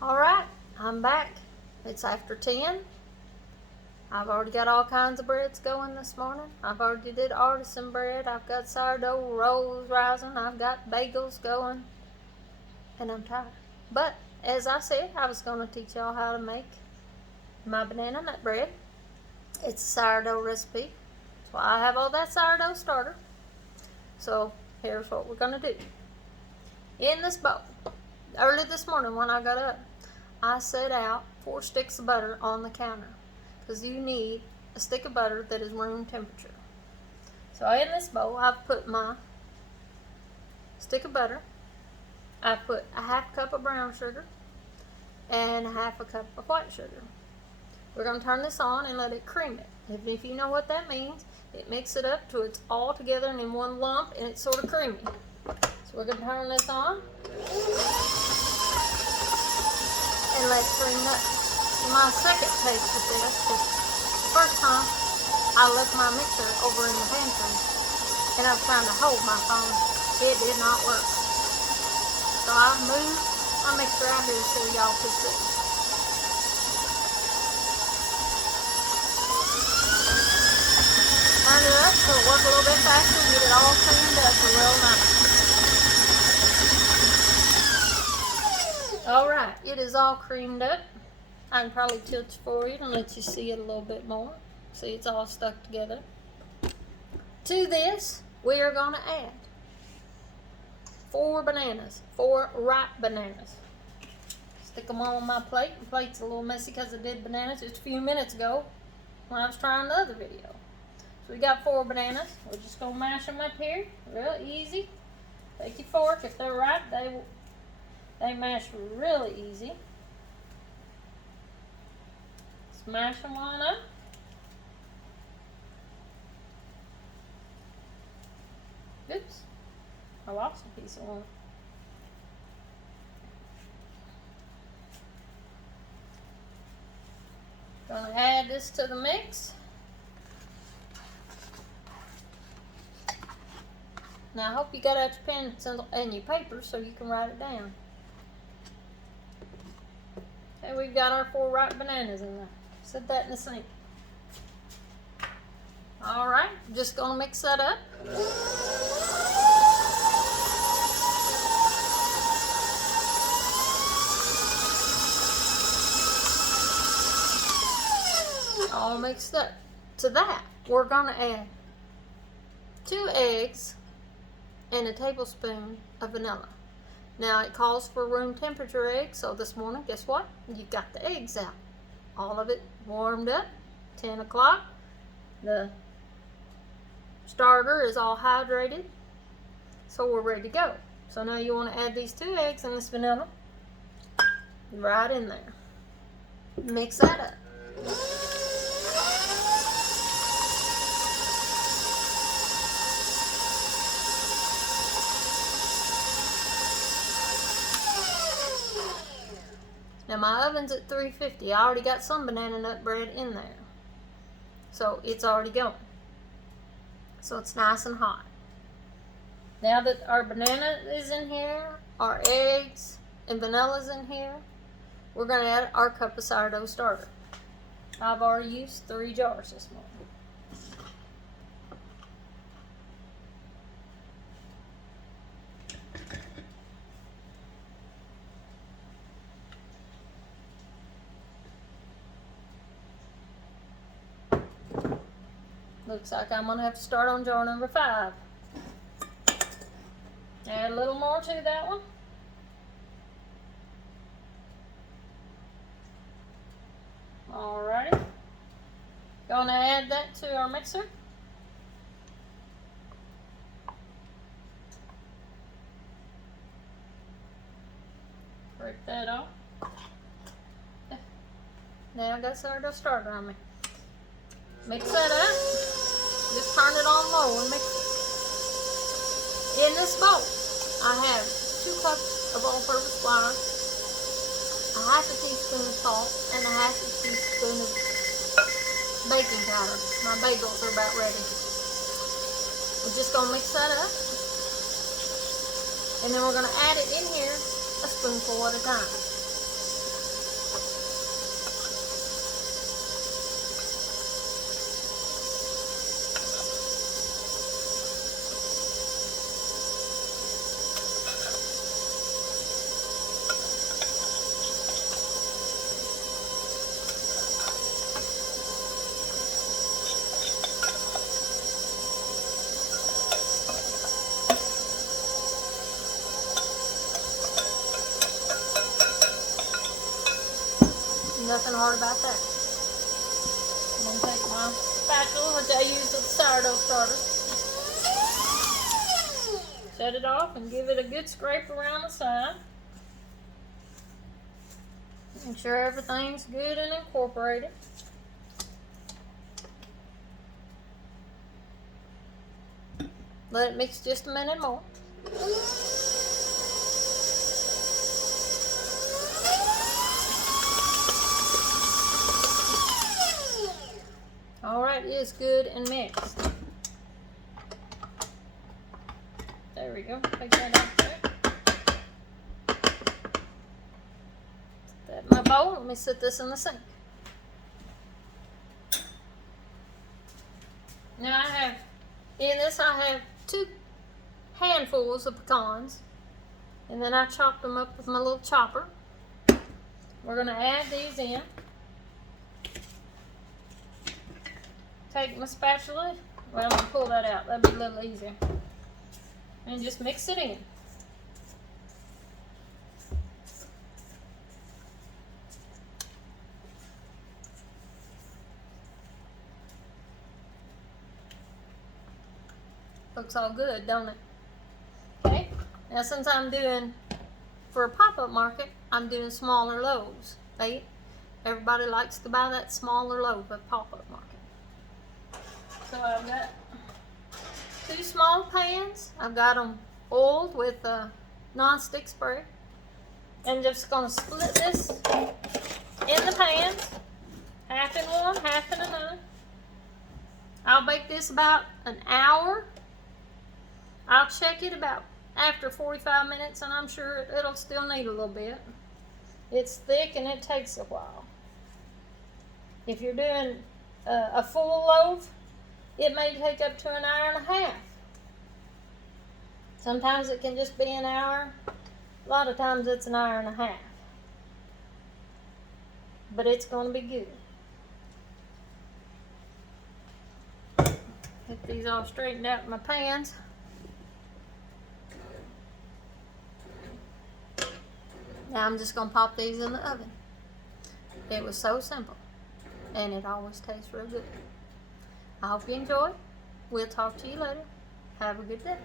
Alright, I'm back. It's after 10. I've already got all kinds of breads going this morning. I've already did artisan bread. I've got sourdough rolls rising. I've got bagels going. And I'm tired. But, as I said, I was going to teach y'all how to make my banana nut bread. It's a sourdough recipe. So I have all that sourdough starter. So, here's what we're going to do. In this bowl, early this morning when I got up, I set out 4 sticks of butter on the counter because you need a stick of butter that is room temperature. So in this bowl, I've put my stick of butter. I put a half cup of brown sugar and a half a cup of white sugar. We're going to turn this on and let it cream it. If you know what that means, it mixes it up till it's all together and in one lump and it's sort of creamy. So we're going to turn this on and let it cream up. My second taste of this is the first time I left my mixer over in the pantry and I was trying to hold my phone. It did not work. So I moved my mixer out here so y'all could see. Turn it up so it works a little bit faster and get it all creamed up real nice. Alright, it is all creamed up. I can probably tilt it for you and let you see it a little bit more. See, it's all stuck together. To this, we are going to add 4 bananas, 4 ripe bananas. Stick them all on my plate. The plate's a little messy because I did bananas just a few minutes ago when I was trying the other video. So we got 4 bananas. We're just going to mash them up here. Real easy. Take your fork. If they're ripe, they mash really easy. Smash them on up. Oops. I lost a piece of one. Gonna add this to the mix. Now I hope you got out your pen and your paper so you can write it down. Okay, we've got our 4 ripe bananas in there. Set that in the sink. Alright, just gonna mix that up. All mixed up. To that, we're gonna add 2 eggs and a tablespoon of vanilla. Now it calls for room temperature eggs, so this morning, guess what? You've got the eggs out. All of it warmed up, 10 o'clock. The starter is all hydrated, so we're ready to go. So now you want to add these 2 eggs and this vanilla right in there. Mix that up. Now my oven's at 350. I already got some banana nut bread in there. So it's already going. So it's nice and hot. Now that our banana is in here, our eggs and vanilla's in here, we're going to add our cup of sourdough starter. I've already used 3 jars this morning. Looks like I'm going to have to start on jar number 5. Add a little more to that one. Alrighty. Going to add that to our mixer. Break that off. Now I got sourdough starter on me. Mix that up. Just turn it on low and mix it. In this bowl, I have 2 cups of all-purpose flour, a half a teaspoon of salt, and a half a teaspoon of baking powder. My bagels are about ready. We're just going to mix that up. And then we're going to add it in here a spoonful at a time. Nothing hard about that. I'm going to take my spatula, which I use with the sourdough starter. Shut it off and give it a good scrape around the side. Make sure everything's good and incorporated. Let it mix just a minute more. Alright, it is good and mixed. There we go. Take that out there. Put that in my bowl. Let me set this in the sink. Now in this I have 2 handfuls of pecans. And then I chopped them up with my little chopper. We're going to add these in. Take my spatula. Well, I'm going to pull that out. That'll be a little easier. And just mix it in. Looks all good, don't it? Okay. Now since I'm doing, for a pop-up market, I'm doing smaller loaves. Right? Everybody likes to buy that smaller loaf at pop-up market. So I've got 2 small pans. I've got them oiled with non-stick spray. And just going to split this in the pans. Half in one, half in another. I'll bake this about an hour. I'll check it about after 45 minutes and I'm sure it'll still need a little bit. It's thick and it takes a while. If you're doing a full loaf, it may take up to an hour and a half. Sometimes it can just be an hour. A lot of times it's an hour and a half. But it's going to be good. Get these all straightened out in my pans. Now I'm just going to pop these in the oven. It was so simple. And it always tastes real good. I hope you enjoy. We'll talk to you later. Have a good day.